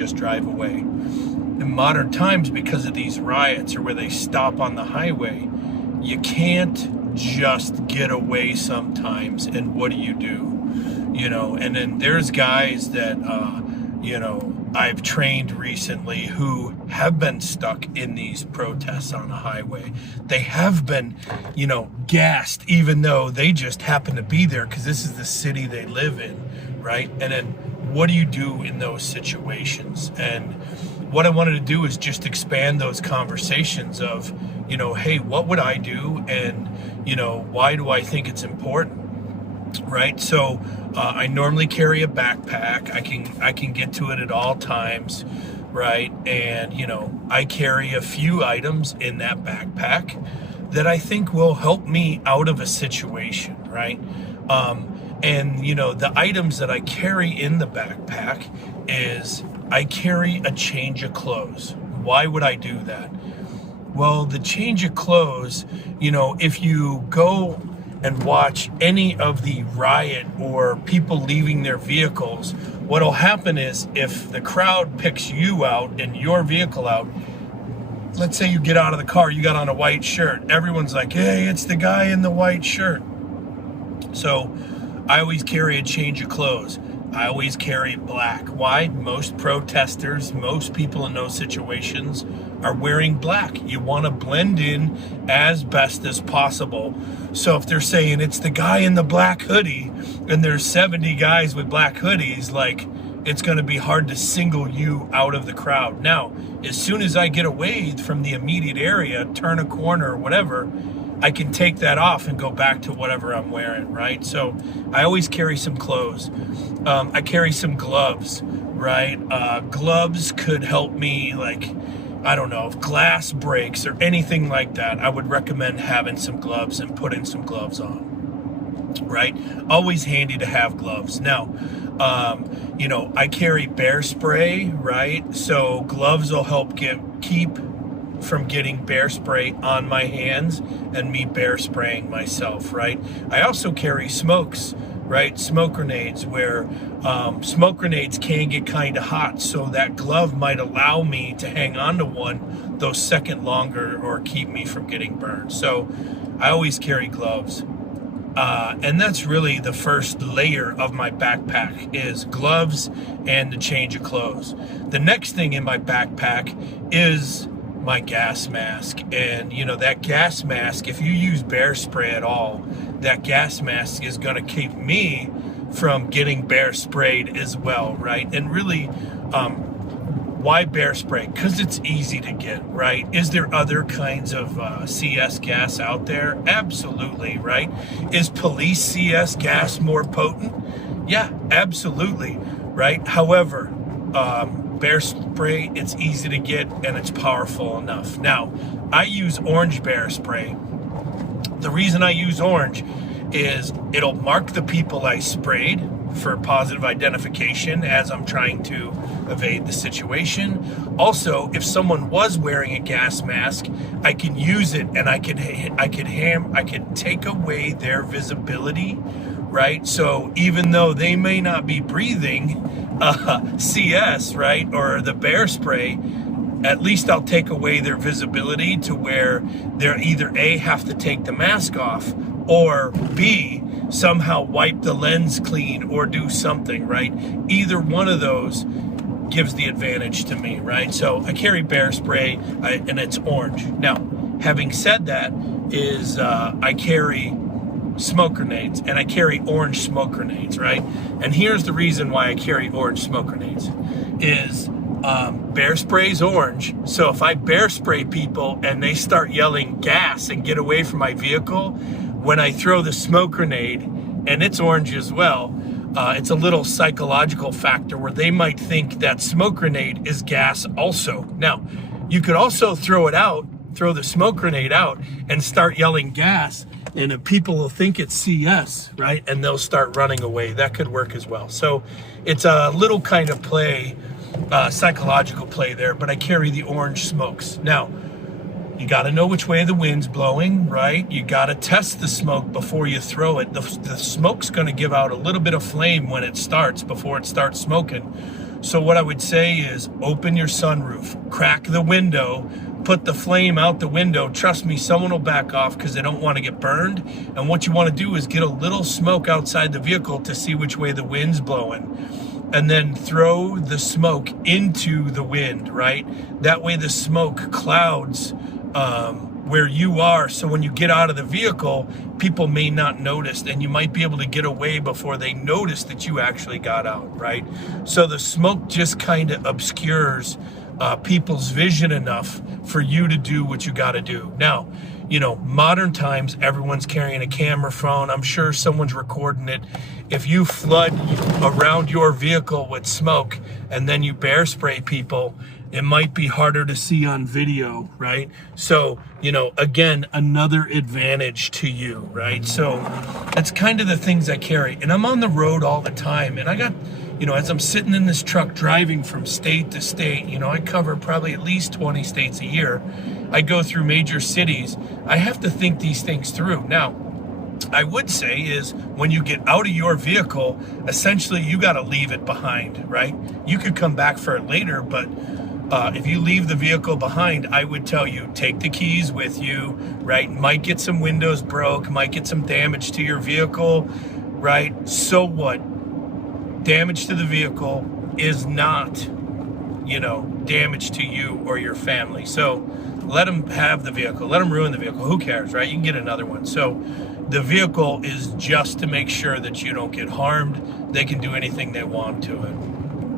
just drive away. In modern times, because of these riots or where they stop on the highway, you can't just get away sometimes. And what do? And then there's guys that, I've trained recently who have been stuck in these protests on the highway. They have been, gassed, even though they just happen to be there because this is the city they live in, right? And then what do you do in those situations? And what I wanted to do is just expand those conversations of, hey, what would I do? And, why do I think it's important? Right. So I normally carry a backpack. I can get to it at all times. Right. And, I carry a few items in that backpack that I think will help me out of a situation. Right. The items that I carry in the backpack is I carry a change of clothes. Why would I do that? Well, the change of clothes, if you go and watch any of the riot or people leaving their vehicles, what'll happen is if the crowd picks you out and your vehicle out, let's say you get out of the car, you got on a white shirt. Everyone's like, hey, it's the guy in the white shirt. So I always carry a change of clothes. I always carry black. Why? Most protesters, most people in those situations are wearing black. You want to blend in as best as possible. So if they're saying it's the guy in the black hoodie and there's 70 guys with black hoodies, like, it's going to be hard to single you out of the crowd. Now, as soon as I get away from the immediate area, turn a corner or whatever, I can take that off and go back to whatever I'm wearing, right? So I always carry some clothes. I carry some gloves, right? Gloves could help me, like, I don't know, if glass breaks or anything like that, I would recommend having some gloves and putting some gloves on, right? Always handy to have gloves. Now, I carry bear spray, right? So gloves will help keep from getting bear spray on my hands and me bear spraying myself, right? I also carry smokes, right? Smoke grenades, where smoke grenades can get kind of hot, so that glove might allow me to hang on to one those second longer or keep me from getting burned. So I always carry gloves. And that's really the first layer of my backpack is gloves and the change of clothes. The next thing in my backpack is my gas mask. And that gas mask, if you use bear spray at all, that gas mask is going to keep me from getting bear sprayed as well, right? And really, why bear spray? Because it's easy to get, right? Is there other kinds of CS gas out there? Absolutely, right? Is police CS gas more potent? Yeah, absolutely, right? However, bear spray, it's easy to get and it's powerful enough. Now, I use orange bear spray. The reason I use orange is it'll mark the people I sprayed for positive identification as I'm trying to evade the situation. Also, if someone was wearing a gas mask, I can use it and I could take away their visibility, right? So even though they may not be breathing CS, right, or the bear spray, at least I'll take away their visibility to where they're either A, have to take the mask off, or B, somehow wipe the lens clean or do something, right? Either one of those gives the advantage to me, right? So I carry bear spray and it's orange. Now, having said that, I carry smoke grenades, and I carry orange smoke grenades, right? And here's the reason why I carry orange smoke grenades is bear spray's orange. So if I bear spray people and they start yelling gas and get away from my vehicle, when I throw the smoke grenade, and it's orange as well, it's a little psychological factor where they might think that smoke grenade is gas also. Now, you could also throw the smoke grenade out and start yelling gas, and people will think it's CS, right? And they'll start running away. That could work as well. So it's a little kind of play, psychological play there, but I carry the orange smokes. Now, you got to know which way the wind's blowing, right? You got to test the smoke before you throw it. The smoke's going to give out a little bit of flame when it starts, before it starts smoking. So what I would say is open your sunroof, crack the window, put the flame out the window. Trust me, someone will back off because they don't want to get burned. And what you want to do is get a little smoke outside the vehicle to see which way the wind's blowing. And then throw the smoke into the wind, right? That way the smoke clouds where you are. So when you get out of the vehicle, people may not notice, and you might be able to get away before they notice that you actually got out, right? So the smoke just kind of obscures people's vision enough for you to do what you got to do. Now, you know, modern times, everyone's carrying a camera phone. I'm sure someone's recording it. If you flood around your vehicle with smoke and then you bear spray people, it might be harder to see on video, right? So, you know, again, another advantage to you, right? So that's kind of the things I carry. And I'm on the road all the time. And I got, you know, as I'm sitting in this truck driving from state to state, you know, I cover probably at least 20 states a year. I go through major cities. I have to think these things through. Now, I would say is when you get out of your vehicle, essentially you got to leave it behind, right? You could come back for it later, but if you leave the vehicle behind, I would tell you, take the keys with you, right? Might get some windows broke, might get some damage to your vehicle, right? So what? Damage to the vehicle is not, you know, damage to you or your family. So let them have the vehicle, let them ruin the vehicle. Who cares, right? You can get another one. So the vehicle is just to make sure that you don't get harmed. They can do anything they want to it.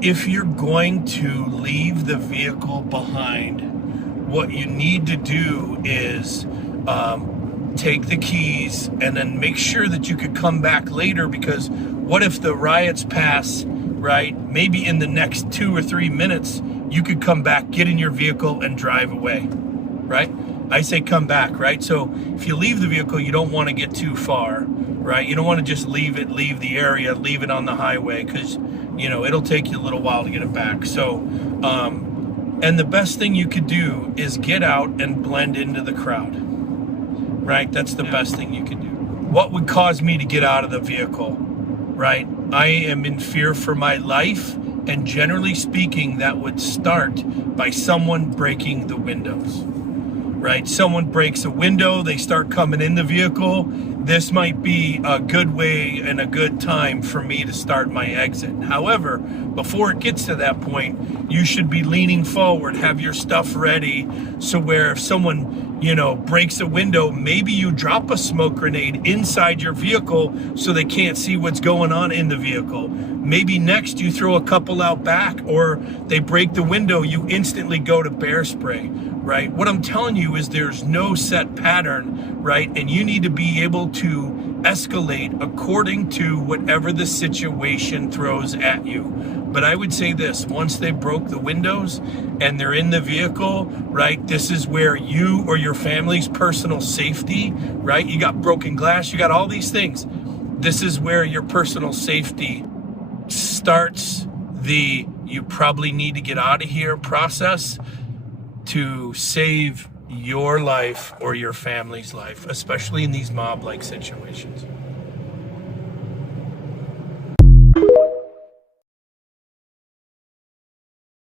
If you're going to leave the vehicle behind, what you need to do is take the keys and then make sure that you could come back later, because what if the riots pass, right? Maybe in the next 2 or 3 minutes, you could come back, get in your vehicle and drive away, right? I say come back, right? So if you leave the vehicle, you don't want to get too far, right? You don't want to just leave the area, leave it on the highway, because, you know, it'll take you a little while to get it back. So, and the best thing you could do is get out and blend into the crowd, right? That's the best thing you can do. What would cause me to get out of the vehicle, right? I am in fear for my life, and generally speaking, that would start by someone breaking the windows, right? Someone breaks a window, they start coming in the vehicle. This might be a good way and a good time for me to start my exit. However, before it gets to that point, you should be leaning forward, have your stuff ready, so where if someone, you know, breaks a window, maybe you drop a smoke grenade inside your vehicle so they can't see what's going on in the vehicle. Maybe next you throw a couple out back, or they break the window, you instantly go to bear spray, right? What I'm telling you is there's no set pattern, right? And you need to be able to escalate according to whatever the situation throws at you. But I would say this, once they broke the windows and they're in the vehicle, right, this is where you or your family's personal safety, right? You got broken glass, you got all these things. This is where your personal safety starts the you probably need to get out of here process to save your life or your family's life, especially in these mob-like situations.